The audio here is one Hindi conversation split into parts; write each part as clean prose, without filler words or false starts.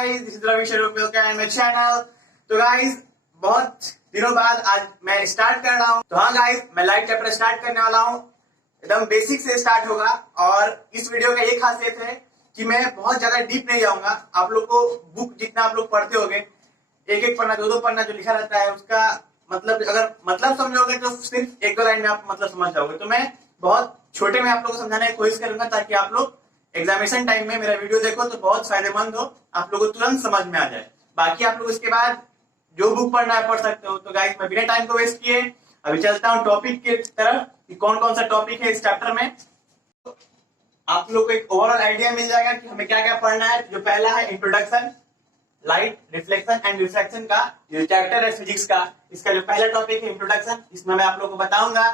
Guys, this is Ravi Sherup welcome and my channel. तो गाइस, बहुत दिनों बाद आज मैं स्टार्ट कर रहा हूँ। तो हाँ गाइस, मैं लाइव चैप्टर स्टार्ट करने वाला हूँ। एकदम बेसिक से स्टार्ट होगा और इस वीडियो का ये खासियत है कि मैं बहुत ज्यादा डीप नहीं जाऊंगा। आप लोग को बुक जितना आप लोग पढ़ते होगे, एक एक पन्ना दो पन्ना जो लिखा रहता है उसका मतलब अगर मतलब समझोगे तो सिर्फ एक दो लाइन में आप मतलब समझ जाओगे। तो मैं बहुत छोटे में आप लोगों को समझाने की कोशिश करूंगा ताकि आप लोग एग्जामिनेशन टाइम में मेरा वीडियो देखो तो बहुत फायदेमंद हो, आप लोगों को तुरंत समझ में आ जाए। बाकी आप लोग इसके बाद जो बुक पढ़ना है पढ़ सकते हो। तो गाइस, मैं बिना टाइम को वेस्ट किए अभी चलता हूँ टॉपिक की तरफ कि कौन कौन सा टॉपिक है इस चैप्टर में। आप लोग को एक ओवरऑल आइडिया मिल जाएगा कि हमें क्या क्या पढ़ना है। जो पहला है introduction, light reflection and refraction का जो चैप्टर है फिजिक्स का, इसका जो पहला टॉपिक है इंट्रोडक्शन। इसमें मैं आप लोगों को बताऊंगा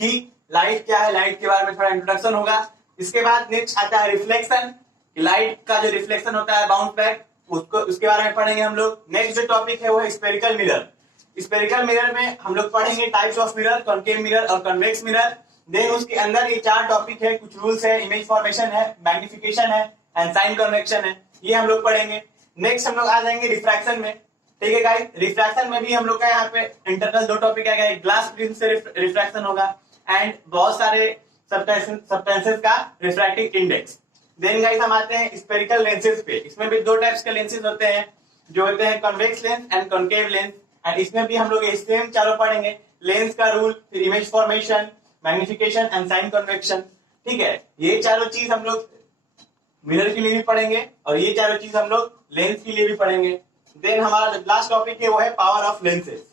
कि लाइट क्या है, लाइट के बारे में थोड़ा इंट्रोडक्शन होगा। इसके बाद नेक्स्ट आता है रिफ्लेक्शन, लाइट का जो रिफ्लेक्शन होता है बाउंस बैक, उसको उसके बारे में पढ़ेंगे हम लोग। नेक्स्ट जो टॉपिक है वो है स्फेरिकल मिरर। स्फेरिकल मिरर में हम लोग पढ़ेंगे types of mirror, concave mirror और कन्वेक्स मिरर। देन उसके अंदर ये चार टॉपिक है, कुछ रूल्स है, इमेज फॉर्मेशन है, मैग्निफिकेशन है एंड साइन कन्वेक्शन है, ये हम लोग पढ़ेंगे। नेक्स्ट हम लोग आ जाएंगे रिफ्रैक्शन में। ठीक है गाइस, रिफ्रैक्शन में भी हम लोग का यहाँ पे इंटरनल दो टॉपिक आएगा, एक ग्लास प्रिज्म से रिफ्रैक्शन होगा एंड बहुत सारे सब्सटेंसेस का रिफ्रैक्टिव इंडेक्स। देन गाइस हम आते हैं स्फेरिकल लेंसेज पे। इसमें भी दो टाइप्स के लेंसेज होते हैं, जो होते हैं convex lens and concave lens. And इसमें भी हम लोग सेम चारों पढ़ेंगे, लेंस का रूल, फिर image formation, magnification and sign convention. ठीक है, ये चारों चीज हम लोग मिरर के लिए भी पढ़ेंगे और ये चारों चीज हम लोग लेंस के लिए भी पढ़ेंगे। देन हमारा लास्ट टॉपिक है वो है पावर ऑफ लेंसेज।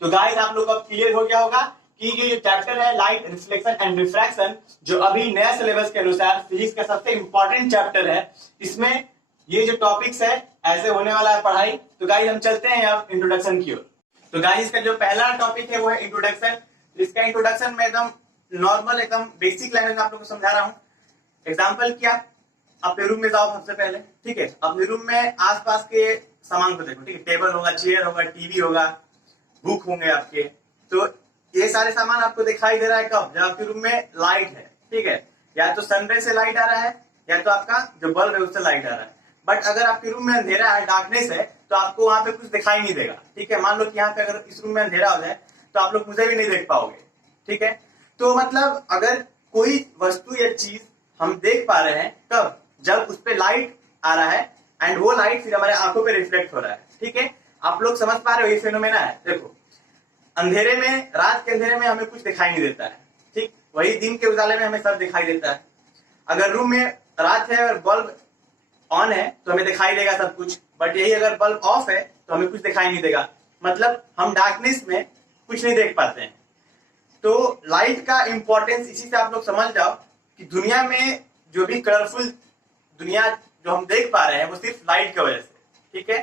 तो गाइस, आप लोग को अब क्लियर हो गया होगा कि ये जो चैप्टर है लाइट रिफ्लेक्शन एंड रिफ्रैक्शन, जो अभी नया सिलेबस के अनुसार फिजिक्स का सबसे इंपॉर्टेंट चैप्टर है, इसमें ये जो टॉपिक्स है ऐसे होने वाला है पढ़ाई। तो गाइस हम चलते हैं अब इंट्रोडक्शन की ओर। तो गाइस, इसका जो पहला टॉपिक है वो है इंट्रोडक्शन। इसका इंट्रोडक्शन में एकदम नॉर्मल, एकदम बेसिक लैंग्वेज में आप लोग को समझा रहा हूँ। एग्जाम्पल क्या, अपने रूम में जाओ सबसे पहले। ठीक है, अपने रूम में आसपास के सामान को देखो। ठीक है, टेबल होगा, चेयर होगा, टीवी होगा, बुक होंगे आपके। तो ये सारे सामान आपको दिखाई दे रहा है कब, जब आपके रूम में लाइट है। ठीक है, या तो सनरे से लाइट आ रहा है या तो आपका जो बल्ब है उससे लाइट आ रहा है। बट अगर आपके रूम में अंधेरा है, डार्कनेस है, तो आपको वहां पे कुछ दिखाई नहीं देगा। ठीक है, मान लो कि यहाँ पे अगर इस रूम में अंधेरा हो जाए तो आप लोग मुझे भी नहीं देख पाओगे। ठीक है, तो मतलब अगर कोई वस्तु या चीज हम देख पा रहे हैं कब, जब उस पर लाइट आ रहा है एंड वो लाइट फिर हमारे आंखों पे रिफ्लेक्ट हो रहा है। ठीक है, आप लोग समझ पा रहे हो ये फेनोमेना है। देखो, अंधेरे में, रात के अंधेरे में हमें कुछ दिखाई नहीं देता है। ठीक, वही दिन के उजाले में हमें सब दिखाई देता है। अगर रूम में रात है और बल्ब ऑन है तो हमें दिखाई देगा सब कुछ, बट यही अगर बल्ब ऑफ है तो हमें कुछ दिखाई नहीं देगा। मतलब हम डार्कनेस में कुछ नहीं देख पाते हैं। तो लाइट का इंपॉर्टेंस इसी से आप लोग समझ जाओ कि दुनिया में जो भी कलरफुल दुनिया जो हम देख पा रहे हैं वो सिर्फ लाइट की वजह से। ठीक है,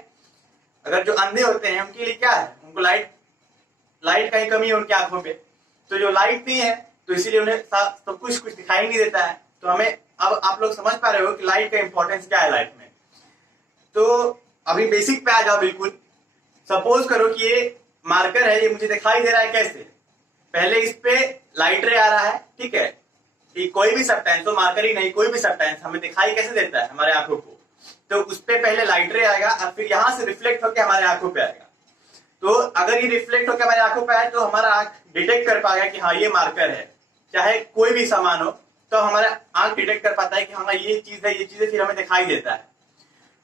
अगर जो अंधे होते हैं उनके लिए क्या है, उनको लाइट का ही कमी है उनकी आंखों पे। तो जो लाइट नहीं है तो इसीलिए उन्हें सब कुछ दिखाई नहीं देता है। तो हमें अब आप लोग समझ पा रहे हो कि लाइट का इंपॉर्टेंस क्या है लाइफ में। तो अभी बेसिक पे आ जाओ बिल्कुल। सपोज करो कि ये मार्कर है, ये मुझे दिखाई दे रहा है कैसे, पहले इस पे लाइट रे आ रहा है। ठीक है, ये कोई भी सब्सटेंस हो, मार्कर ही नहीं, कोई भी सब्सटेंस हमें दिखाई कैसे देता है हमारे आंखों को, तो उस पे पहले लाइट रे आएगा और फिर यहां से रिफ्लेक्ट होकर हमारे आंखों पे आएगा। तो अगर ये रिफ्लेक्ट होकर हमारे आंखों पे आए तो हमारा आंख डिटेक्ट कर पाएगा कि हाँ ये मार्कर है, चाहे कोई भी सामान हो, तो हमारा आंख डिटेक्ट कर पाता है कि हाँ ये चीज है, ये चीजें फिर हमें दिखाई देता है।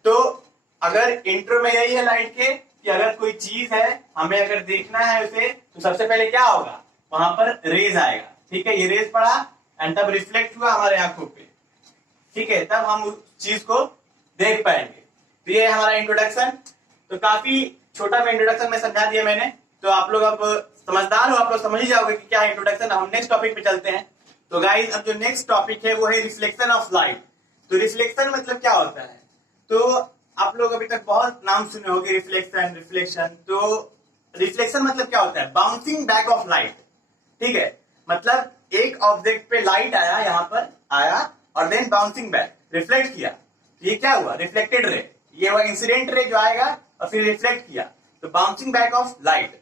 तो अगर इंट्रो में यही है लाइट के कि अगर कोई चीज है हमें अगर देखना है उसे, तो सबसे पहले क्या होगा, वहां पर रेज आएगा। ठीक है, ये रेज पड़ा एंड तब रिफ्लेक्ट हुआ हमारे आंखों पे। ठीक है, तब हम उस चीज को देख पाएंगे। तो ये है हमारा इंट्रोडक्शन। तो काफी छोटा में इंट्रोडक्शन में समझा दिया मैंने, तो आप लोग अब समझदार हो, आप लोग समझ ही जाओगे कि क्या है इंट्रोडक्शन। हम नेक्स्ट टॉपिक पे चलते हैं। तो गाइस, अब जो नेक्स्ट टॉपिक है वो है रिफ्लेक्शन ऑफ लाइट। तो रिफ्लेक्शन मतलब क्या होता है, तो आप लोग अभी तक बहुत नाम सुने होंगे, रिफ्लेक्शन रिफ्लेक्शन। तो रिफ्लेक्शन मतलब क्या होता है, बाउंसिंग बैक ऑफ लाइट। ठीक है, मतलब एक ऑब्जेक्ट पे लाइट आया, यहाँ पर आया और देन बाउंसिंग बैक, रिफ्लेक्ट किया। ये क्या हुआ, रिफ्लेक्टेड रे। ये हुआ इंसिडेंट रे जो आएगा और फिर रिफ्लेक्ट किया, तो बाउंसिंग बैक ऑफ लाइट।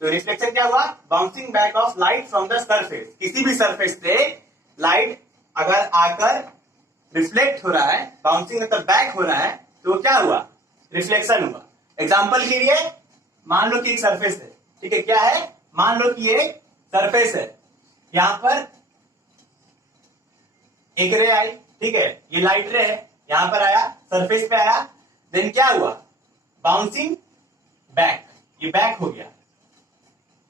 तो रिफ्लेक्शन क्या हुआ, bouncing back of light from the surface. किसी भी सरफेस से लाइट अगर आकर रिफ्लेक्ट हो रहा है, बाउंसिंग मतलब बैक हो रहा है, तो क्या हुआ, रिफ्लेक्शन हुआ। एग्जाम्पल के लिए मान लो कि एक सरफेस है, ठीक है, क्या है, मान लो कि एक सरफेस है, यहां पर एक रे आई, ठीक है, ये लाइट रे है, यहां पर आया, सरफेस पे आया, देन क्या हुआ, बाउंसिंग बैक, ये बैक हो गया,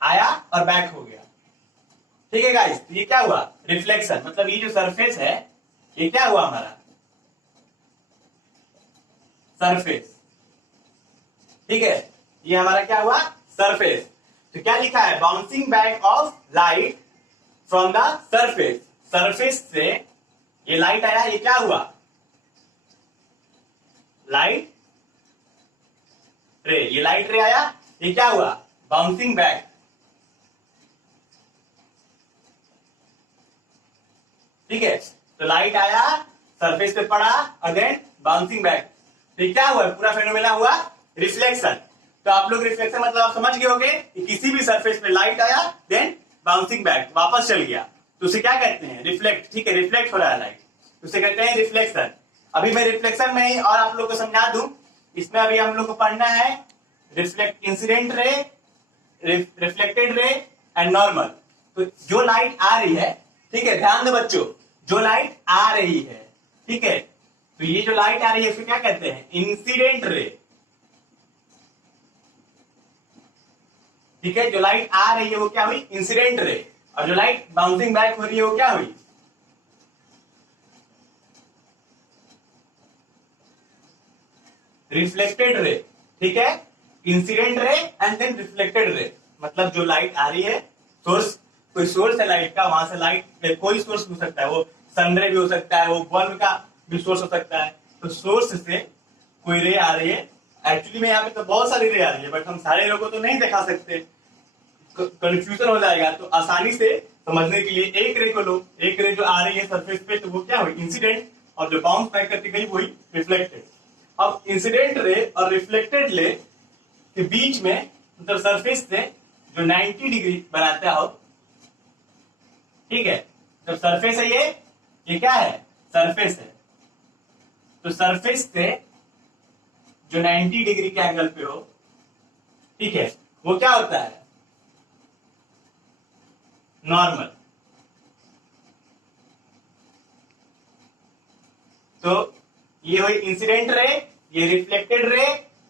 आया और बैक हो गया, ठीक है गाइस। तो ये क्या हुआ, रिफ्लेक्शन, मतलब ये जो सरफेस है ये क्या हुआ हमारा, सरफेस, ठीक है, ये हमारा क्या हुआ, सरफेस। तो क्या लिखा है, bouncing back of light from the surface, surface से ये लाइट आया, ये क्या हुआ, लाइट रे, ये लाइट रे आया, ये क्या हुआ, बाउंसिंग बैक, ठीक है। तो लाइट आया, सरफेस पे पड़ा और देन बाउंसिंग बैक, तो क्या हुआ, पूरा फेनोमेना हुआ रिफ्लेक्शन। तो आप लोग रिफ्लेक्शन मतलब आप समझ गए होंगे कि किसी भी सरफेस पे लाइट आया देन बाउंसिंग बैक, वापस चल गया, तो उसे क्या कहते हैं, रिफ्लेक्ट, ठीक है, रिफ्लेक्ट हो रहा है लाइट, उसे कहते हैं रिफ्लेक्शन। अभी मैं रिफ्लेक्शन में ही और आप लोग को समझा दूं, इसमें अभी हम लोग को पढ़ना है reflect, incident ray, reflected ray and normal. तो जो लाइट आ रही है, ठीक है, ध्यान दो बच्चों, जो लाइट आ रही है, ठीक है, तो ये जो लाइट आ रही है इसको क्या कहते हैं, इंसिडेंट रे, ठीक है, जो लाइट आ रही है वो क्या हुई, इंसिडेंट रे, और जो लाइट बाउंसिंग बैक हो रही है वो क्या हुई, रिफ्लेक्टेड रे, ठीक है, incident ray and then reflected ray, मतलब जो लाइट आ रही है, सोर्स, कोई सोर्स है लाइट का, वहां से लाइट, कोई सोर्स हो सकता है, वो सनरे भी हो सकता है, वो बल्ब का भी सोर्स हो सकता है, तो सोर्स से कोई रे आ रही है, एक्चुअली में यहाँ पे तो बहुत सारी रे आ रही है, बट हम सारे लोगों को तो नहीं दिखा सकते, कंफ्यूजन हो जाएगा, तो आसानी से समझने के लिए एक रे को लो, एक रे जो आ रही है सरफेस पे तो वो क्या हुई, इंसिडेंट, और जो बाउंस बैक करके गई वही रिफ्लेक्टेड। अब इंसिडेंट रे और रिफ्लेक्टेड रे के बीच में, मतलब सरफेस से जो 90 डिग्री बनाता हो, ठीक है, जब सरफेस है ये क्या है, सरफेस है, तो सरफेस से जो 90 डिग्री के एंगल पे हो, ठीक है, वो क्या होता है, नॉर्मल। तो ये हुई इंसिडेंट रे, ये रिफ्लेक्टेड रे,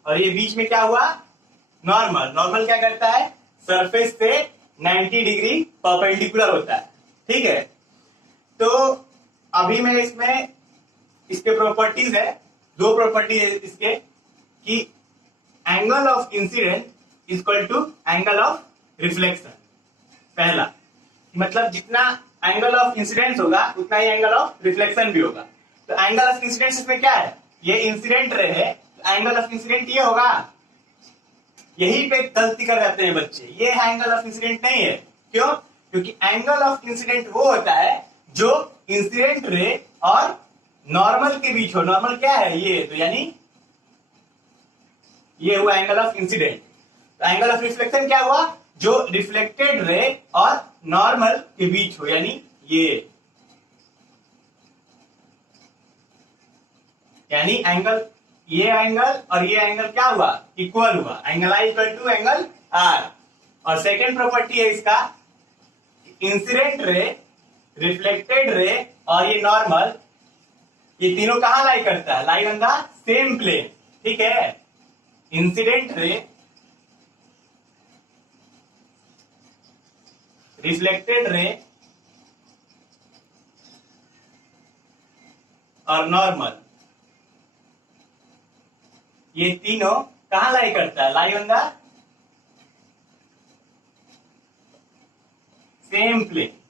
और ये बीच में क्या हुआ, नॉर्मल। नॉर्मल क्या करता है, सरफेस से 90 डिग्री परपेंडिकुलर होता है, ठीक है। तो अभी मैं इसमें इसके प्रॉपर्टीज है, दो प्रॉपर्टी है इसके, कि angle of incident is equal to angle of reflection. पहला मतलब जितना एंगल ऑफ इंसिडेंस होगा उतना ही एंगल ऑफ रिफ्लेक्शन भी होगा। तो एंगल ऑफ इंसिडेंस इसमें क्या है, ये इंसिडेंट रे है, तो एंगल ऑफ इंसिडेंट ये होगा, यही पे गलती कर जाते हैं बच्चे, ये एंगल ऑफ इंसिडेंट नहीं है। क्यों, क्योंकि एंगल ऑफ इंसिडेंट वो होता है जो इंसिडेंट रे और नॉर्मल के बीच हो। नॉर्मल क्या है, ये, तो यानी ये हुआ एंगल ऑफ इंसिडेंट। तो एंगल ऑफ रिफ्लेक्शन क्या हुआ, जो रिफ्लेक्टेड रे और नॉर्मल के बीच हो, यानी ये, यानी एंगल, ये एंगल और ये एंगल क्या हुआ, इक्वल हुआ, angle i equal to angle r. और सेकेंड प्रॉपर्टी है इसका, इंसिडेंट रे, रिफ्लेक्टेड रे और ये नॉर्मल, ये तीनों कहां लाई करता है, lie on the same plane, ठीक है। इंसिडेंट रे, रिफ्लेक्टेड रे और नॉर्मल, ये तीनों कहां लाई करता है, lie on the same plane,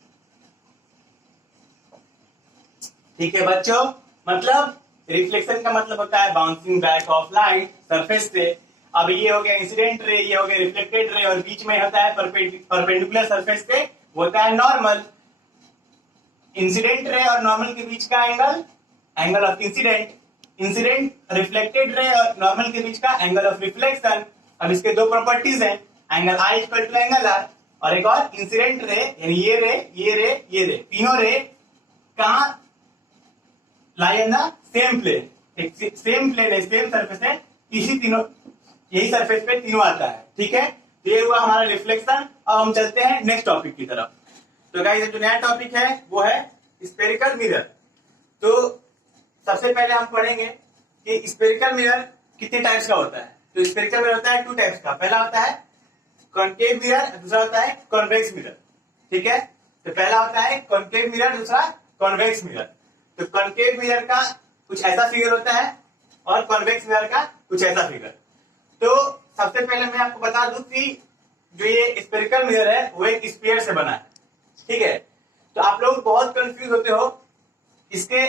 ठीक है बच्चों। मतलब रिफ्लेक्शन का मतलब होता है bouncing back of light surface से। अब ये हो गया इंसिडेंट रे, ये हो गया रिफ्लेक्टेड रे, और बीच में होता है परपेंडिकुलर सरफेस पे होता है नॉर्मल। इंसिडेंट रे और नॉर्मल के बीच का angle, angle of incident, incident reflected ray और नॉर्मल के बीच का एंगल ऑफ रिफ्लेक्शन। अब इसके दो प्रॉपर्टीज हैं, angle i equal to angle r, और एक और इंसिडेंट रे, यानी ये रे, ये रे, ये रे, तीनों रे कहां lie on the same plane, एक सेम प्लेन है, सेम सरफेस है, इसी तीनों यही सरफेस पे तीनों आता है। ठीक है, तो ये हुआ हमारा रिफ्लेक्शन। अब हम चलते हैं नेक्स्ट टॉपिक की तरफ। तो गाइस जो नया टॉपिक है वो है स्फेरिकल मिरर। तो सबसे पहले हम पढ़ेंगे कि स्फेरिकल मिरर कितने टाइप्स का होता है। तो स्फेरिकल मिरर होता है 2 टाइप्स का। पहला होता है कॉनकेव मिरर, दूसरा होता है कॉन्वेक्स मिरर। ठीक है, तो पहला होता है कॉनकेव मिरर, दूसरा कॉन्वेक्स मिरर। तो कॉनकेव मिरर का कुछ ऐसा फिगर होता है और कॉन्वेक्स मिरर का कुछ ऐसा फिगर। तो सबसे पहले मैं आपको बता दूं कि जो ये स्फेरिकल मिरर है वो एक स्फीयर से बना है। ठीक है, तो आप लोग बहुत कंफ्यूज होते हो इसके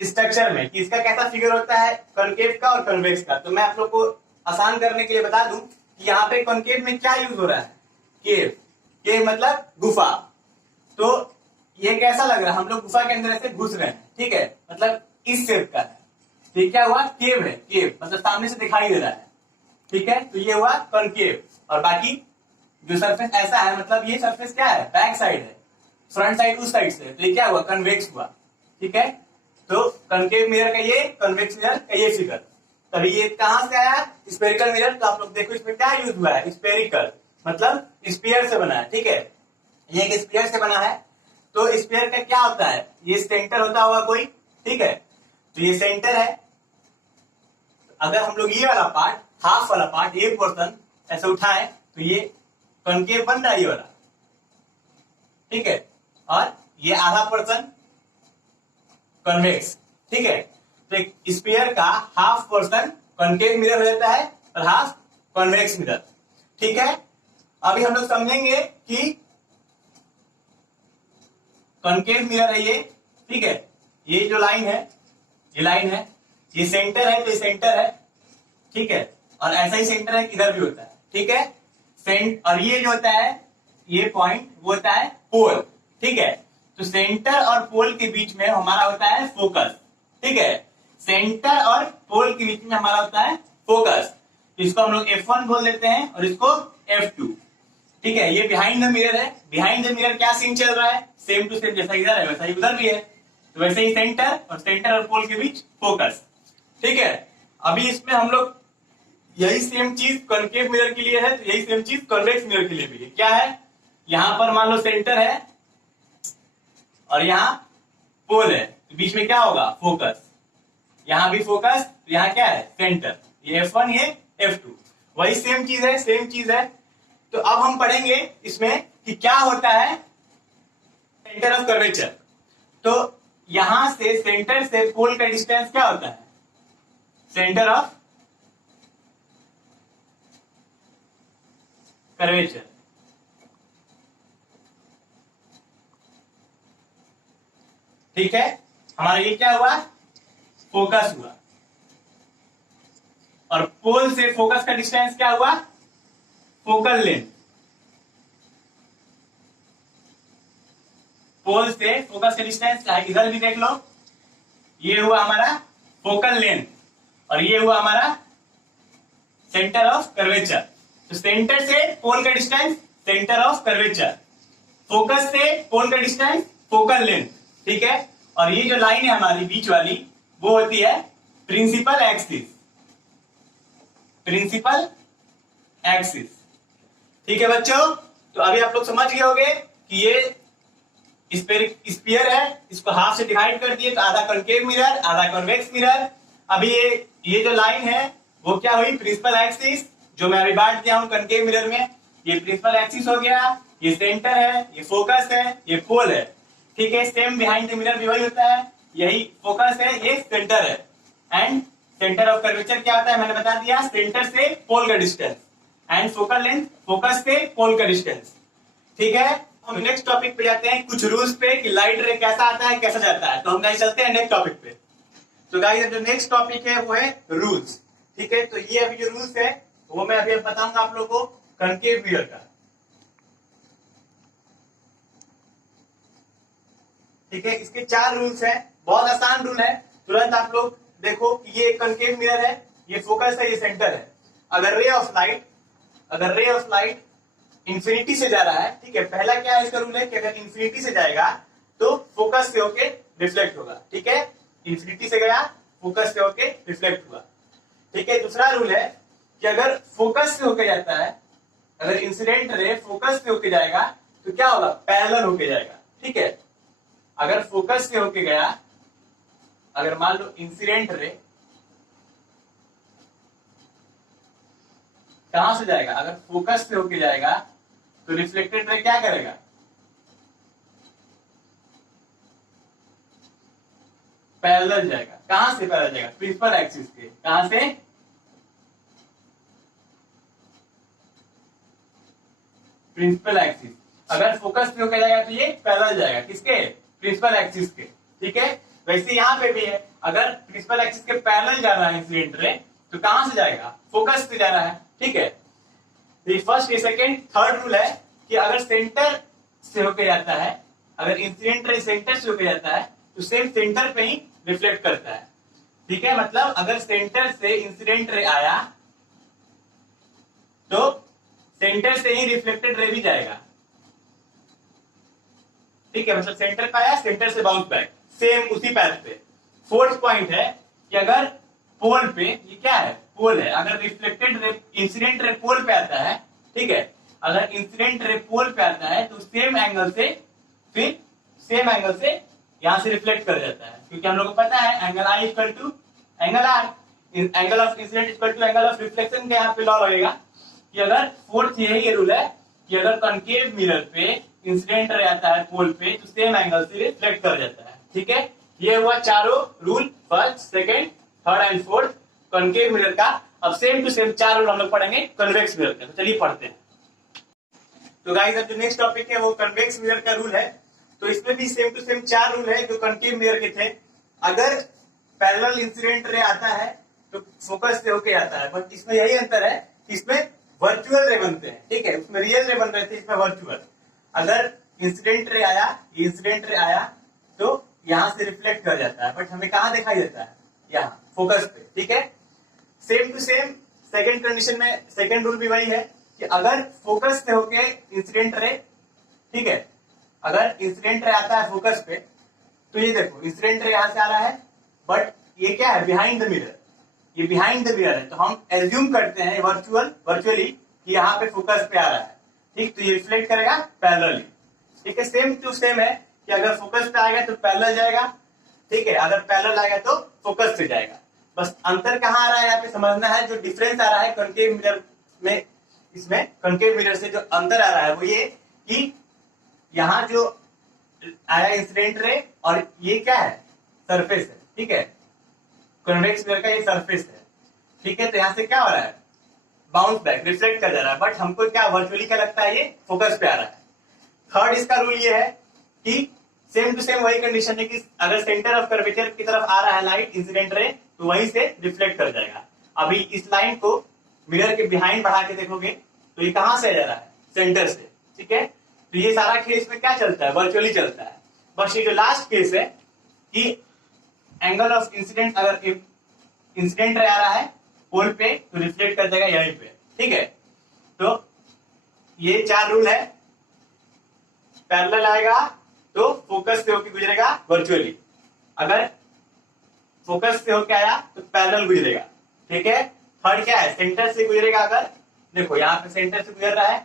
स्ट्रक्चर में कि इसका कैसा फिगर होता है कॉनकेव का और कॉन्वेक्स का। तो मैं आप लोग को आसान करने के लिए बता दूं कि यहाँ पे कॉनकेव में क्या यूज हो रहा है, केव। केव मतलब गुफा। तो ये कैसा लग रहा है, हम लोग गुफा के अंदर ऐसे घुस रहे हैं। ठीक है, मतलब इस शेप का है। तो क्या हुआ, केव है, केव मतलब सामने से दिखाई दे रहा है। ठीक है, तो ये हुआ कॉनकेव। और बाकी जो सरफेस ऐसा है, मतलब ये सरफेस क्या है, बैक साइड है, फ्रंट साइड उस साइड से, तो ये क्या हुआ, कन्वेक्स हुआ। ठीक है, तो कॉनकेव मिरर का ये, कन्वेक्स मिरर का ये फिगर। तभी ये कहां से आया, स्फेरिकल मिरर। तो आप लोग देखो इसमें क्या यूज हुआ है, स्फेरिकल मतलब स्फीयर से बना है। ठीक है, ये एक स्फीयर से बना है। तो स्फीयर का क्या होता है, ये सेंटर होता होगा कोई। ठीक है, तो ये सेंटर है। अगर हम लोग ये वाला पार्ट, हाफ वाला पार्ट, ये पोर्शन ऐसे उठाएं तो ये कॉनकेव बन रहा है, ये वाला। ठीक है, और ये आधा पोर्शन कॉन्वेक्स। ठीक है, तो एक स्फीयर का हाफ पोर्शन कॉनकेव मिरर हो जाता है और हाफ कॉन्वेक्स मिरर। ठीक है, अभी हम लोग समझेंगे कि कॉनकेव मिरर है ये। ठीक है, ये जो लाइन है, ये लाइन है, ये सेंटर है, तो ये सेंटर है। ठीक है, और ऐसा ही सेंटर है इधर भी होता है। ठीक है, और ये जो होता है, ये पॉइंट वो होता है पोल। ठीक है, तो सेंटर और पोल के बीच में हमारा होता है फोकस। ठीक है, सेंटर और पोल के बीच में हमारा होता है फोकस। इसको हम लोग F1 बोल देते हैं और इसको F2। ठीक है, ये बिहाइंड द मिरर है। बिहाइंड द मिरर क्या सीन चल रहा है, सेम टू सेम, जैसा इधर है वैसा ही उधर भी है। तो वैसे ही सेंटर और पोल के बीच फोकस। ठीक है, अभी इसमें हम लोग यही सेम चीज कॉनकेव मिरर के लिए है, तो यही सेम चीज कॉन्वेक्स मिरर के लिए भी है। क्या है, यहां पर मान लो सेंटर है और यहाँ पोल है, तो बीच में क्या होगा, फोकस। यहां भी फोकस, तो यहाँ क्या है, सेंटर। ये F1, ये F2, वही सेम चीज है, सेम चीज है। तो अब हम पढ़ेंगे इसमें कि क्या होता है सेंटर ऑफ कर्वेचर। तो यहां से सेंटर से पोल का डिस्टेंस क्या होता है, सेंटर ऑफ कर्वेचर। ठीक है, हमारा ये क्या हुआ, फोकस हुआ। और पोल से फोकस का डिस्टेंस क्या हुआ, फोकल लेंथ। पोल से फोकस का डिस्टेंस क्या है, इधर भी देख लो, ये हुआ हमारा फोकल लेंथ और ये हुआ हमारा सेंटर ऑफ कर्वेचर। तो सेंटर से पोल का distance centre of curvature, focus से पोल का डिस्टेंस फोकल लेंथ। ठीक है, और ये जो लाइन है हमारी बीच वाली, वो होती है प्रिंसिपल एक्सिस। Principal axis. ठीक है बच्चों, तो अभी आप लोग समझ गए होंगे कि ये स्फीयर है, इसको हाफ से डिवाइड कर दिए, तो आधा कॉनकेव मिरर, आधा कॉन्वेक्स मिरर। अभी ये जो लाइन है वो क्या हुई, प्रिंसिपल एक्सिस, जो मैं अभी बांट दिया हूं कॉनकेव मिरर में। ये प्रिंसिपल एक्सिस हो गया, ये सेंटर है, ये फोकस है, ये पोल है। ठीक है, सेम बिहाइंड द मिरर भी वही होता है, यही फोकस है, ये सेंटर है। एंड सेंटर ऑफ कर्वेचर क्या होता है, मैंने बता दिया, सेंटर से पोल का distance. And focal length, focus से पोल का डिस्टेंस। ठीक है, हम नेक्स्ट टॉपिक पे जाते हैं, कुछ रूल्स पे कि लाइट रे कैसा आता है, कैसा जाता है। तो हम गाइस चलते हैं नेक्स्ट टॉपिक पे। तो गाइस जो नेक्स्ट टॉपिक है वो है रूल्स। ठीक है, तो ये अभी जो रूल्स है वो मैं अभी बताऊंगा आप लोगों को कॉनकेव मिरर का। ठीक है, इसके 4 रूल्स हैं, बहुत आसान रूल है। तुरंत आप लोग देखो कि ये कॉनकेव मिरर है, ये फोकस है, ये सेंटर है। अगर रे ऑफ लाइट इंफिनिटी से जा रहा है, ठीक है, पहला क्या है इसका रूल है कि अगर इंफिनिटी से जाएगा तो फोकस से होके रिफ्लेक्ट होगा। ठीक है, इंफिनिटी से गया फोकस से होके रिफ्लेक्ट हुआ। ठीक है, दूसरा रूल है कि अगर फोकस से होके जाता है, अगर इंसिडेंट रे फोकस से होके जाएगा तो क्या होगा, पैरेलल होके जाएगा। ठीक है, अगर फोकस से होके गया, अगर मान लो इंसिडेंट रे कहां से जाएगा, अगर फोकस से होके जाएगा तो रिफ्लेक्टेड रे क्या करेगा, पैरेलल जाएगा। कहां से पैरेलल जाएगा, प्रिंसिपल एक्सिस के। कहां से, प्रिंसिपल एक्सिस। अगर फोकस पे होकर जाएगा तो ये पैरेलल जाएगा, किसके, प्रिंसिपल एक्सिस के। ठीक है, वैसे यहां पे भी है, अगर प्रिंसिपल एक्सिस के पैरेलल जा रहा है इंसिडेंट रे तो कहां से जाएगा, फोकस से जा रहा है। ठीक है, तो फर्स्ट, ये सेकेंड, थर्ड रूल है कि अगर सेंटर से होकर जाता है, अगर इंसिडेंट रे सेंटर से होकर जाता है तो सेम सेंटर पे ही रिफ्लेक्ट करता है। ठीक है, मतलब अगर सेंटर से इंसिडेंट रे आया तो सेंटर से ही रिफ्लेक्टेड रे भी जाएगा। ठीक है, मतलब सेंटर पे आया, सेंटर से बाउंस बैक, सेम उसी पैथ पे। फोर्थ पॉइंट है कि अगर पोल पे, ये क्या है, पोल है, अगर रिफ्लेक्टेड रे इंसिडेंट रे पोल पे आता है, ठीक है, अगर इंसिडेंट रे पोल पे आता है तो सेम एंगल से, फिर सेम एंगल से यहां से रिफ्लेक्ट कर जाता है, क्योंकि हम लोग को पता है angle i equal to angle r, angle of incident equal to angle of reflection का यहाँ पे लॉ लगेगा कि अगर फोर्थ ये रूल है कि अगर कॉनकेव मिरर पे इंसिडेंट रे आता है पोल पे तो सेम एंगल से रिफ्लेक्ट कर जाता है। ठीक है, ये हुआ चारों rule, first, second, third and fourth concave mirror का। अब सेम टू सेम 4 रूल हम लोग पढ़ेंगे कन्वेक्स मिरर का, तो चलिए पढ़ते हैं। तो गाइस, अब जो नेक्स्ट टॉपिक है वो कन्वेक्स मिरर का रूल है। तो इसमें भी सेम टू सेम 4 रूल है जो कॉनकेव मिरर के थे। अगर पैरेलल इंसिडेंट रे आता है तो फोकस से होके आता है, बट इसमें यही अंतर है कि इसमें वर्चुअल रे बनते हैं। ठीक है, उसमें रियल रे बन रहे थे, इसमें वर्चुअल। अगर इंसिडेंट रे आया, इंसिडेंट रे आया तो यहां से रिफ्लेक्ट कर जाता है, बट हमें कहां दिखाई देता है, यहाँ फोकस पे। ठीक है, same to same second condition में सेकेंड रूल भी वही है कि अगर फोकस से होके इंसिडेंट रे, ठीक है, अगर इंसिडेंट रे आता है फोकस पे तो ये देखो इंसिडेंट रे यहां से आ रहा है, बट ये क्या है, बिहाइंड द मिरर, ये बिहाइंड द मिरर है, तो हम एज्यूम करते हैं वर्चुअली कि यहाँ पे फोकस पे आ रहा है। ठीक, तो ये रिफ्लेक्ट करेगा पैरेलली। ठीक है, सेम टू सेम है कि अगर फोकस पे आएगा तो पैरेलल जाएगा। ठीक है, अगर पैरेलल आएगा तो फोकस से जाएगा। बस अंतर कहाँ आ रहा है यहाँ पे समझना है, जो डिफरेंस आ रहा है कॉनकेव मिरर में, इसमें कॉनकेव मिरर से जो अंतर आ रहा है वो ये कि यहाँ जो आया इंसिडेंट रे और ये क्या है, सरफेस है। ठीक है, कन्वेक्स मिरर का ये सरफेस है। ठीक है, तो यहाँ से क्या हो रहा है, बाउंस बैक, रिफ्लेक्ट कर जा रहा है, बट हमको क्या वर्चुअली क्या लगता है, ये फोकस पे आ रहा है। थर्ड इसका रूल ये है कि सेम टू सेम वही कंडीशन है कि अगर सेंटर ऑफ कर्वेचर की तरफ आ रहा है लाइट इंसिडेंट रे तो वहीं से रिफ्लेक्ट कर जाएगा। अभी इस लाइन को मिरर के बिहाइंड बढ़ा के देखोगे तो ये कहां से आ जा रहा है, सेंटर से। ठीक है, तो ये सारा केस में क्या चलता है, वर्चुअली चलता है। बस ये जो लास्ट केस है कि एंगल ऑफ इंसिडेंट, अगर इंसिडेंट रे आ रहा है पोल पे तो रिफ्लेक्ट कर देगा यहीं पे। ठीक है, तो ये 4 रूल है। पैरेलल आएगा तो फोकस से होकर गुजरेगा वर्चुअली, अगर फोकस से होकर आया तो पैरेलल गुजरेगा। ठीक है, थर्ड क्या है, सेंटर से गुजरेगा, अगर देखो यहाँ पे सेंटर से गुजर रहा है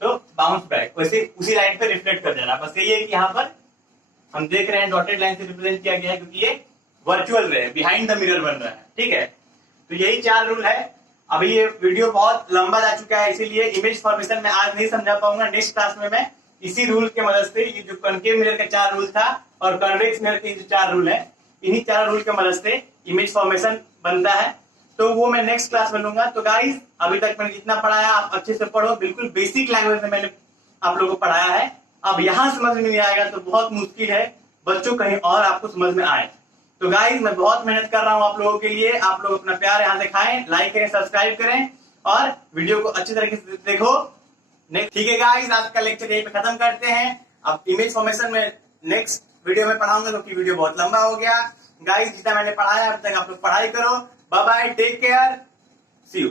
तो बाउंस बैक, वैसे उसी लाइन पे रिफ्लेक्ट कर देना। बस यही है कि यहाँ पर हम देख रहे हैं डॉटेड लाइन से रिप्रेजेंट किया गया है क्योंकि ये वर्चुअल रे, बिहाइंड द मिरर बन रहा है। ठीक है, तो यही 4 रूल है। अभी ये वीडियो बहुत लंबा जा चुका है, इसीलिए इमेज फॉर्मेशन में आज नहीं समझा पाऊंगा। नेक्स्ट क्लास में मैं इसी रूल के मदद से, ये जो कॉनकेव मिरर का 4 रूल था और कन्वेक्स मिरर के जो 4 रूल है, इन्हीं 4 रूल के मदद से इमेज फॉर्मेशन बनता है, तो वो मैं नेक्स्ट क्लास में लूंगा। तो गाइस, अभी तक मैंने जितना पढ़ाया आप अच्छे से पढ़ो, बिल्कुल बेसिक लैंग्वेज में मैंने आप लोगों को पढ़ाया है। अब यहाँ समझ में नहीं आएगा तो बहुत मुश्किल है बच्चों कहीं और आपको समझ में आए। तो गाइस, मैं बहुत मेहनत कर रहा हूँ आप लोगों के लिए, आप लोग अपना प्यार यहाँ दिखाएं, लाइक करें, सब्सक्राइब करें और वीडियो को अच्छी तरीके से देखो। ठीक है गाइस, आज का लेक्चर यहीं पे खत्म करते हैं। अब इमेज फॉर्मेशन में नेक्स्ट वीडियो में पढ़ाऊंगा क्योंकि वीडियो बहुत लंबा हो गया। गाइस, जितना मैंने पढ़ाया अब तक आप लोग पढ़ाई करो। Bye bye, take care, see you.